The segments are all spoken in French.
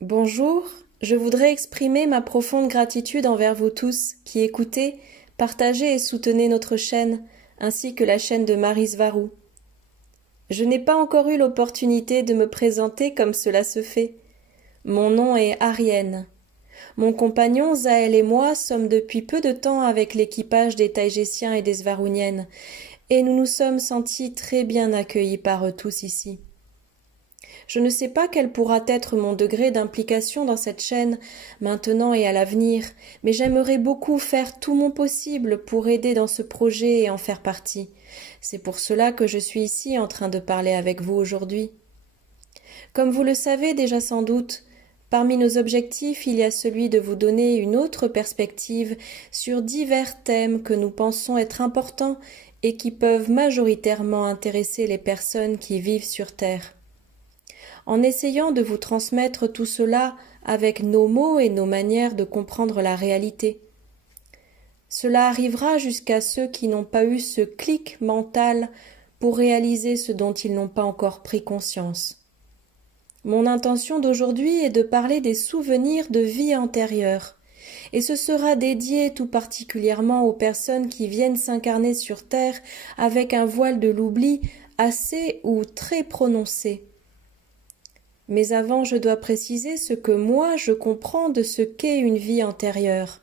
Bonjour, je voudrais exprimer ma profonde gratitude envers vous tous qui écoutez, partagez et soutenez notre chaîne, ainsi que la chaîne de Maryse Varou. Je n'ai pas encore eu l'opportunité de me présenter comme cela se fait. Mon nom est Arienne. Mon compagnon Zaël et moi sommes depuis peu de temps avec l'équipage des Taïgésiens et des Svarouniennes, et nous nous sommes sentis très bien accueillis par eux tous ici. Je ne sais pas quel pourra être mon degré d'implication dans cette chaîne, maintenant et à l'avenir, mais j'aimerais beaucoup faire tout mon possible pour aider dans ce projet et en faire partie. C'est pour cela que je suis ici en train de parler avec vous aujourd'hui. Comme vous le savez déjà sans doute, parmi nos objectifs, il y a celui de vous donner une autre perspective sur divers thèmes que nous pensons être importants et qui peuvent majoritairement intéresser les personnes qui vivent sur Terre. En essayant de vous transmettre tout cela avec nos mots et nos manières de comprendre la réalité. Cela arrivera jusqu'à ceux qui n'ont pas eu ce clic mental pour réaliser ce dont ils n'ont pas encore pris conscience. Mon intention d'aujourd'hui est de parler des souvenirs de vie antérieure, et ce sera dédié tout particulièrement aux personnes qui viennent s'incarner sur Terre avec un voile de l'oubli assez ou très prononcé. Mais avant, je dois préciser ce que moi je comprends de ce qu'est une vie antérieure.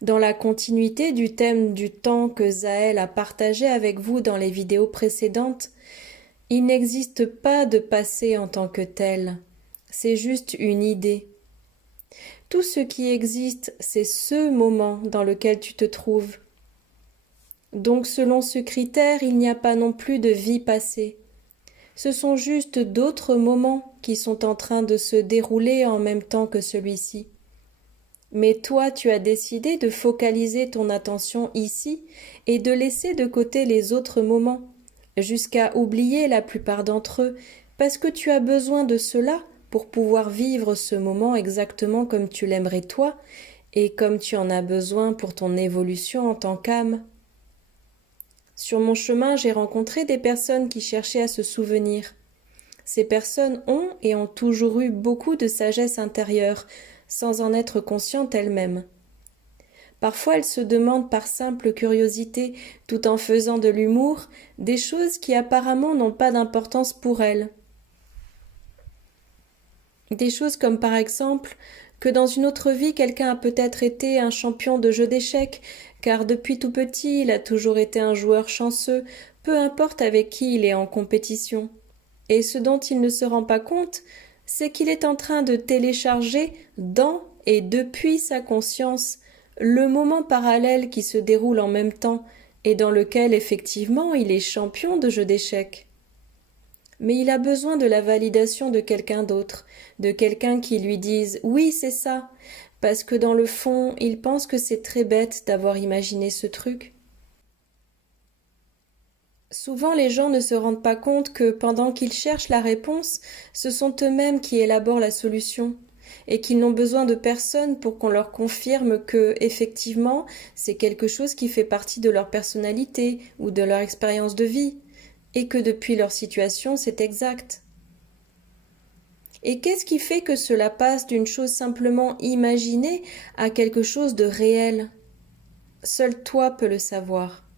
Dans la continuité du thème du temps que Zaël a partagé avec vous dans les vidéos précédentes, il n'existe pas de passé en tant que tel, c'est juste une idée. Tout ce qui existe, c'est ce moment dans lequel tu te trouves. Donc selon ce critère, il n'y a pas non plus de vie passée. Ce sont juste d'autres moments qui sont en train de se dérouler en même temps que celui-ci. Mais toi, tu as décidé de focaliser ton attention ici et de laisser de côté les autres moments, jusqu'à oublier la plupart d'entre eux, parce que tu as besoin de cela pour pouvoir vivre ce moment exactement comme tu l'aimerais toi et comme tu en as besoin pour ton évolution en tant qu'âme. Sur mon chemin, j'ai rencontré des personnes qui cherchaient à se souvenir. Ces personnes ont et ont toujours eu beaucoup de sagesse intérieure, sans en être conscientes elles-mêmes. Parfois, elles se demandent par simple curiosité, tout en faisant de l'humour, des choses qui apparemment n'ont pas d'importance pour elles. Des choses comme par exemple que dans une autre vie quelqu'un a peut-être été un champion de jeu d'échecs, car depuis tout petit il a toujours été un joueur chanceux, peu importe avec qui il est en compétition. Et ce dont il ne se rend pas compte, c'est qu'il est en train de télécharger dans et depuis sa conscience le moment parallèle qui se déroule en même temps et dans lequel effectivement il est champion de jeu d'échecs. Mais il a besoin de la validation de quelqu'un d'autre, de quelqu'un qui lui dise « oui, c'est ça », parce que dans le fond, il pense que c'est très bête d'avoir imaginé ce truc. Souvent, les gens ne se rendent pas compte que pendant qu'ils cherchent la réponse, ce sont eux-mêmes qui élaborent la solution, et qu'ils n'ont besoin de personne pour qu'on leur confirme que, effectivement, c'est quelque chose qui fait partie de leur personnalité ou de leur expérience de vie, et que depuis leur situation, c'est exact. Et qu'est-ce qui fait que cela passe d'une chose simplement imaginée à quelque chose de réel? Seul toi peux le savoir.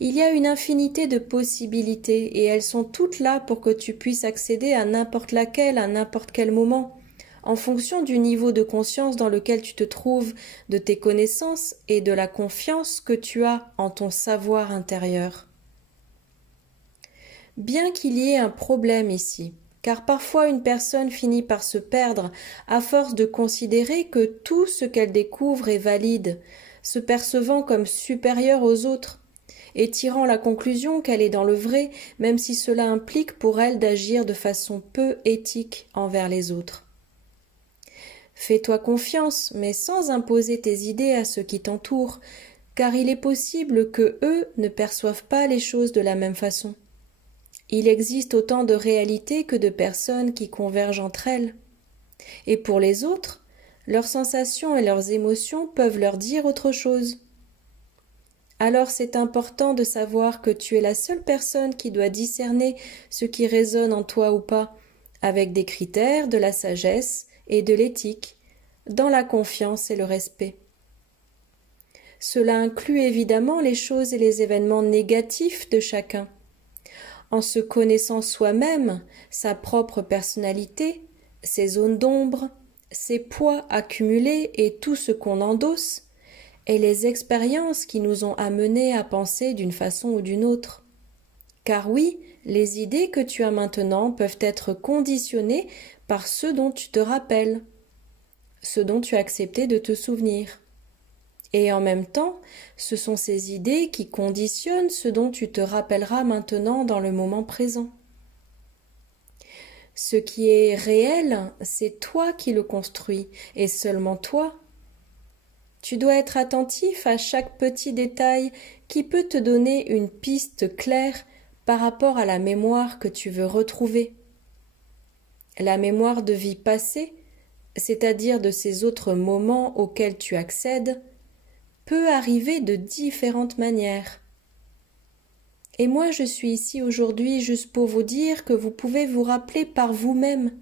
Il y a une infinité de possibilités et elles sont toutes là pour que tu puisses accéder à n'importe laquelle, à n'importe quel moment, en fonction du niveau de conscience dans lequel tu te trouves, de tes connaissances et de la confiance que tu as en ton savoir intérieur. Bien qu'il y ait un problème ici, car parfois une personne finit par se perdre à force de considérer que tout ce qu'elle découvre est valide, se percevant comme supérieure aux autres, et tirant la conclusion qu'elle est dans le vrai, même si cela implique pour elle d'agir de façon peu éthique envers les autres. Fais-toi confiance, mais sans imposer tes idées à ceux qui t'entourent, car il est possible que eux ne perçoivent pas les choses de la même façon. Il existe autant de réalités que de personnes qui convergent entre elles. Et pour les autres, leurs sensations et leurs émotions peuvent leur dire autre chose. Alors c'est important de savoir que tu es la seule personne qui doit discerner ce qui résonne en toi ou pas, avec des critères, de la sagesse et de l'éthique, dans la confiance et le respect. Cela inclut évidemment les choses et les événements négatifs de chacun. En se connaissant soi-même, sa propre personnalité, ses zones d'ombre, ses poids accumulés et tout ce qu'on endosse, et les expériences qui nous ont amenés à penser d'une façon ou d'une autre. Car oui, les idées que tu as maintenant peuvent être conditionnées par ce dont tu te rappelles, ce dont tu as accepté de te souvenir. Et en même temps, ce sont ces idées qui conditionnent ce dont tu te rappelleras maintenant dans le moment présent. Ce qui est réel, c'est toi qui le construis, et seulement toi. Tu dois être attentif à chaque petit détail qui peut te donner une piste claire par rapport à la mémoire que tu veux retrouver. La mémoire de vie passée, c'est-à-dire de ces autres moments auxquels tu accèdes, peut arriver de différentes manières. Et moi je suis ici aujourd'hui juste pour vous dire que vous pouvez vous rappeler par vous-même.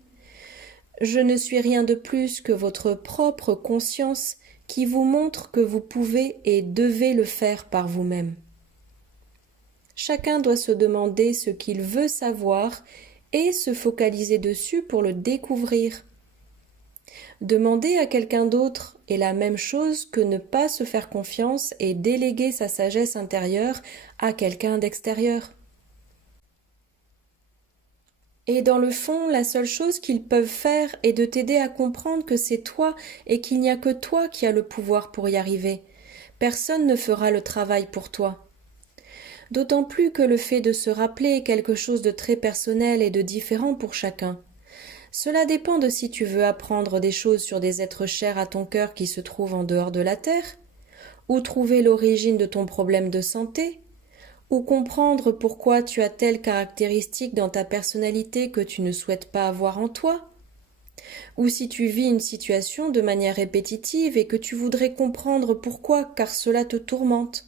Je ne suis rien de plus que votre propre conscience qui vous montre que vous pouvez et devez le faire par vous-même. Chacun doit se demander ce qu'il veut savoir et se focaliser dessus pour le découvrir. Demander à quelqu'un d'autre est la même chose que ne pas se faire confiance et déléguer sa sagesse intérieure à quelqu'un d'extérieur. Et dans le fond, la seule chose qu'ils peuvent faire est de t'aider à comprendre que c'est toi et qu'il n'y a que toi qui as le pouvoir pour y arriver. Personne ne fera le travail pour toi. D'autant plus que le fait de se rappeler est quelque chose de très personnel et de différent pour chacun. Cela dépend de si tu veux apprendre des choses sur des êtres chers à ton cœur qui se trouvent en dehors de la terre, ou trouver l'origine de ton problème de santé, ou comprendre pourquoi tu as telle caractéristique dans ta personnalité que tu ne souhaites pas avoir en toi, ou si tu vis une situation de manière répétitive et que tu voudrais comprendre pourquoi, car cela te tourmente.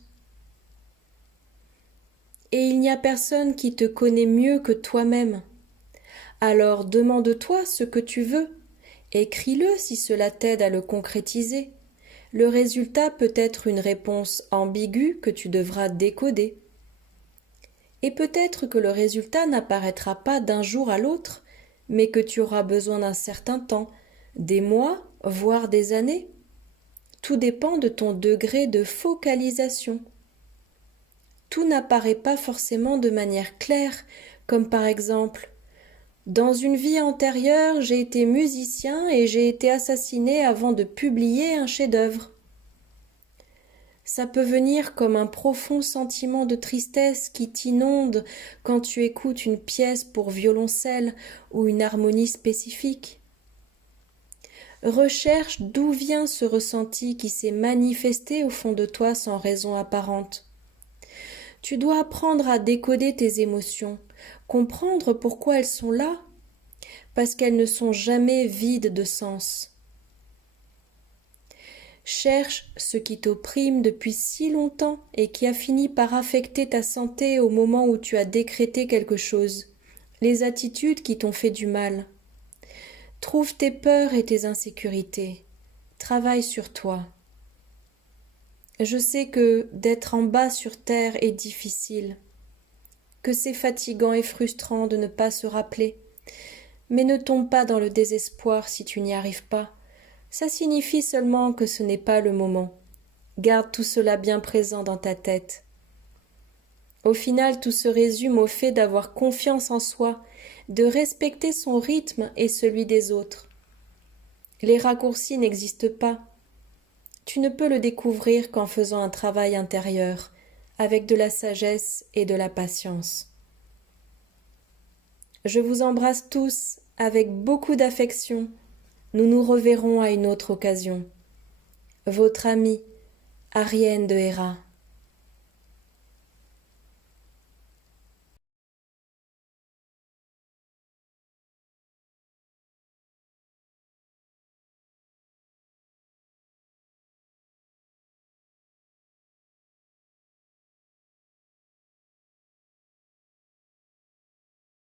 Et il n'y a personne qui te connaît mieux que toi-même. Alors demande-toi ce que tu veux, écris-le si cela t'aide à le concrétiser. Le résultat peut être une réponse ambiguë que tu devras décoder. Et peut-être que le résultat n'apparaîtra pas d'un jour à l'autre, mais que tu auras besoin d'un certain temps, des mois, voire des années. Tout dépend de ton degré de focalisation. Tout n'apparaît pas forcément de manière claire, comme par exemple « Dans une vie antérieure, j'ai été musicien et j'ai été assassiné avant de publier un chef-d'œuvre. » Ça peut venir comme un profond sentiment de tristesse qui t'inonde quand tu écoutes une pièce pour violoncelle ou une harmonie spécifique. Recherche d'où vient ce ressenti qui s'est manifesté au fond de toi sans raison apparente. Tu dois apprendre à décoder tes émotions, comprendre pourquoi elles sont là, parce qu'elles ne sont jamais vides de sens. Cherche ce qui t'opprime depuis si longtemps et qui a fini par affecter ta santé au moment où tu as décrété quelque chose, les attitudes qui t'ont fait du mal. Trouve tes peurs et tes insécurités. Travaille sur toi. Je sais que d'être en bas sur terre est difficile, que c'est fatigant et frustrant de ne pas se rappeler, mais ne tombe pas dans le désespoir si tu n'y arrives pas. Ça signifie seulement que ce n'est pas le moment. Garde tout cela bien présent dans ta tête. Au final, tout se résume au fait d'avoir confiance en soi, de respecter son rythme et celui des autres. Les raccourcis n'existent pas. Tu ne peux le découvrir qu'en faisant un travail intérieur, avec de la sagesse et de la patience. Je vous embrasse tous avec beaucoup d'affection. Nous nous reverrons à une autre occasion. Votre amie, Arienne de Héra.